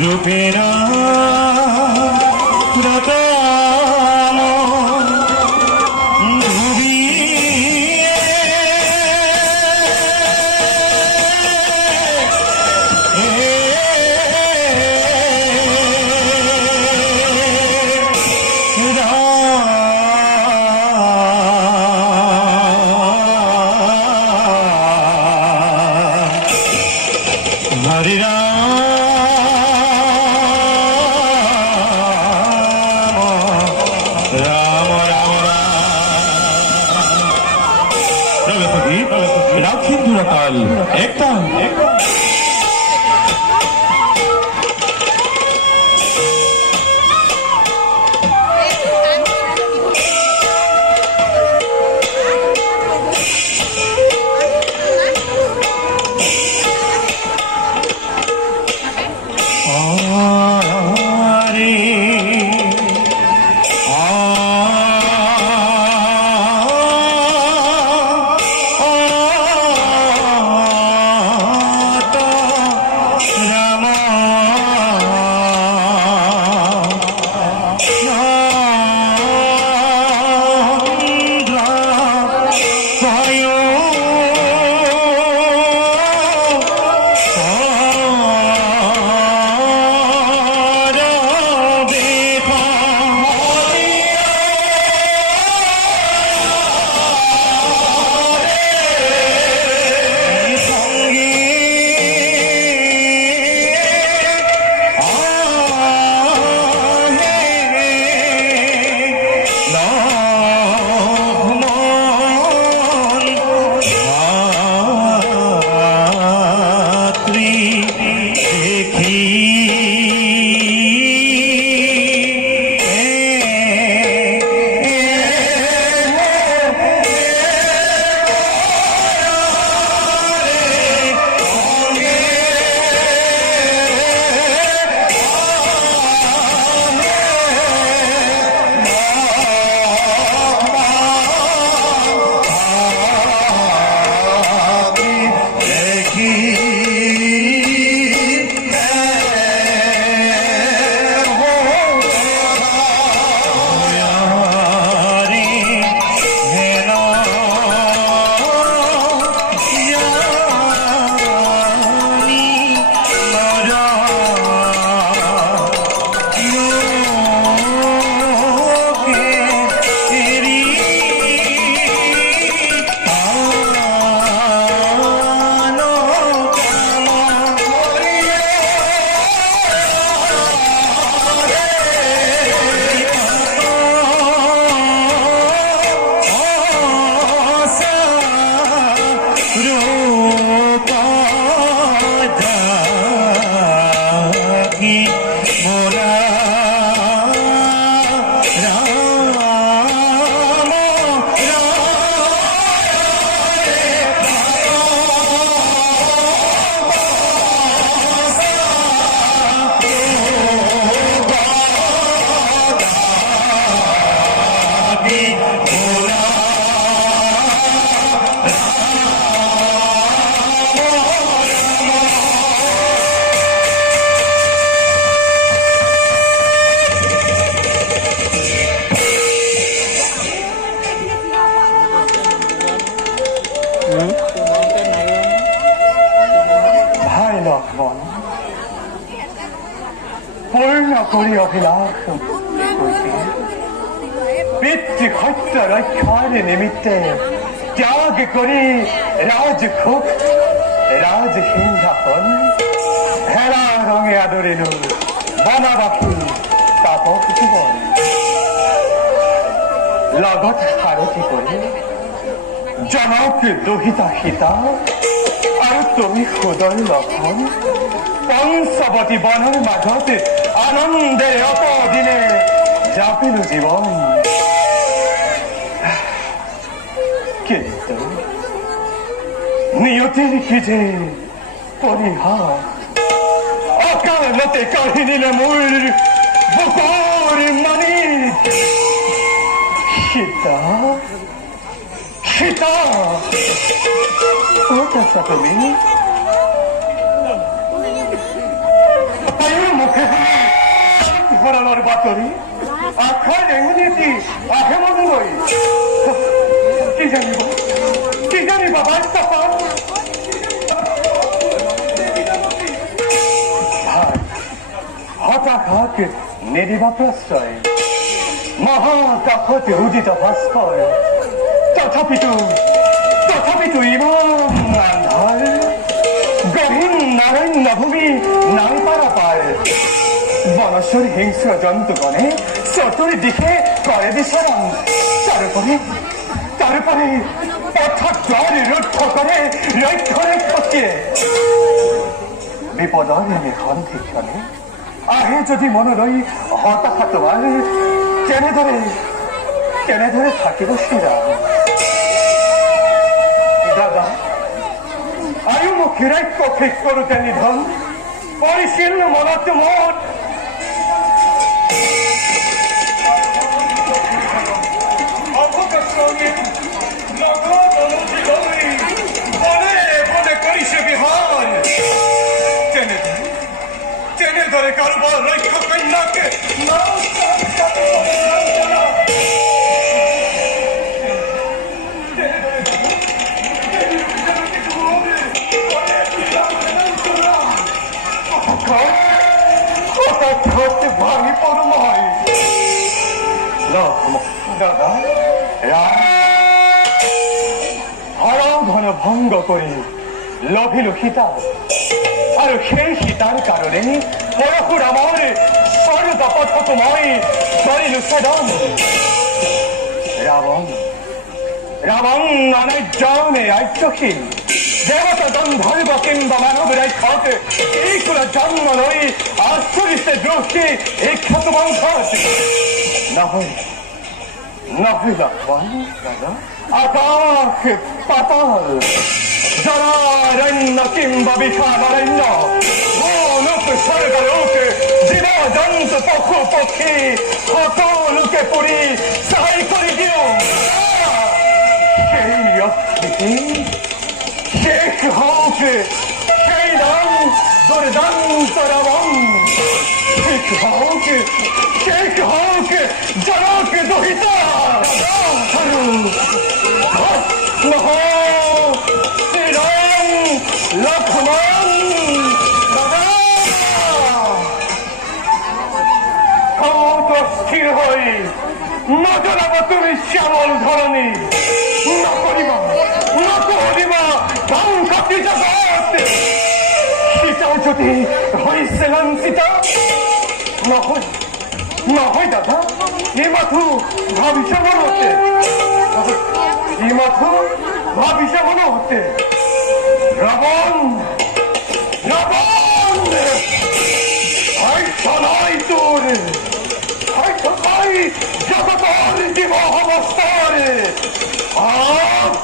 রূপেরা হরি রাখিন দুরাকাল একটা ভাই লক্ষ্মণ পূর্ণ করি অভিলাষ পিতৃহত্য রক্ষার নিমিত্তে ত্যাগ করি রাজখুব রাজসিংহাসন হেরা রঙে আদরিল বনবাসী তাপস জীবন লগত সারথি করে জনক দুহিতা সীতা আর তুমি সুদল লক্ষণ পঞ্চবতী বনের মাজত আনন্দে অতদিনে যাপিল জীবন নিয়তির কি যে পরিহাস অকালতে কাঢ়ি নিলে মোৰ বুকুৰ মানিক সীতা সীতা ক'ত আছা তুমি মুখে ভৰালৰ বাতৰি আশা ৰেঙুনীতি আহে মনলৈ কি জানিব বাস্তৱ হতাশাক নিদিবা প্ৰশ্ৰয় মহাকাশত উদিত ভাস্কৰ তথাপিতো ইমান আন্ধাৰ গহীন নাৰায়ণ ভূমি নাই পাৰাপাৰ বনচৰ হিংস্ৰ জন্তুগণে চতুৰ্দিশে কৰে বিচৰণ তাৰোপৰি পথত দ্বাৰ ৰুদ্ধ কৰে ৰক্ষণে বিপদৰ এনে সন্ধিক্ষণে আহে যদি মনলৈ হতাশা তোমাৰ কেনেদৰে থাকিব শ্ৰীৰাম দাদা আয়ুমুখী ৰাক্ষ ঠিক কৰোঁতে নিধন পৰিছিল মনত মোৰ কৰিছে বিহান তেনেদৰে কাৰোবাৰ ৰক্ষ কন্যাকে ভাঙি পড়ো মই দাদা হৰধন ভংগ কৰি লভিলো সীতা আৰু সেই সীতাৰ কাৰণে পৰশুৰামৰ স্বৰ্গ পথক মই কৰিলো ছেদন ৰাৱণ অনাৰ্যনে আৰ্যশীল দেৱতা গন্ধৰ্ব কিংবা মানৱ ৰাক্ষস এই কোনো জন্ম লৈ আচৰিছে দোষী এই ক্ষত বংশত নহয় লক্ষ্মণ দাদা আকাশ পাতাল জৰাৰণ্য কিংবা বিশালাৰণ্য লোক স্বৰ্গলোক জীৱ জন্তু পশু পক্ষী সকলোকে পুৰি চাই কৰি দিওঁ সেই অস্থিতি শেষ হওক সেই নাম দুৰ্দান্ত ৰাৱণ শেষ হওক জনক দহিত আৰু শ্ৰীৰাম লক্ষ্মণ দাদা স্থিৰ হৈ নজনাব তুমি শ্যামল ধৰণী নকৰিবা ধ্বংসী জগত সীতা যদি হৈছে লাঞ্চিতা নহয় দাদা এই মাথো ভাবিছে মনে হতে রাবণ হয়তো নয় তোর হয়তো তাই জগতর জীব অবস্থারে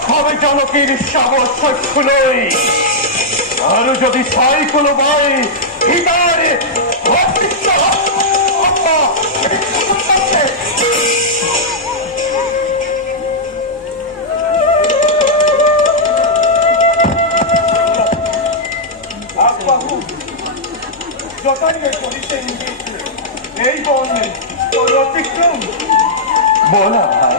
হবে জনকের সাহস নই আর যদি চাই কোনো ভাই ভিতরে বলা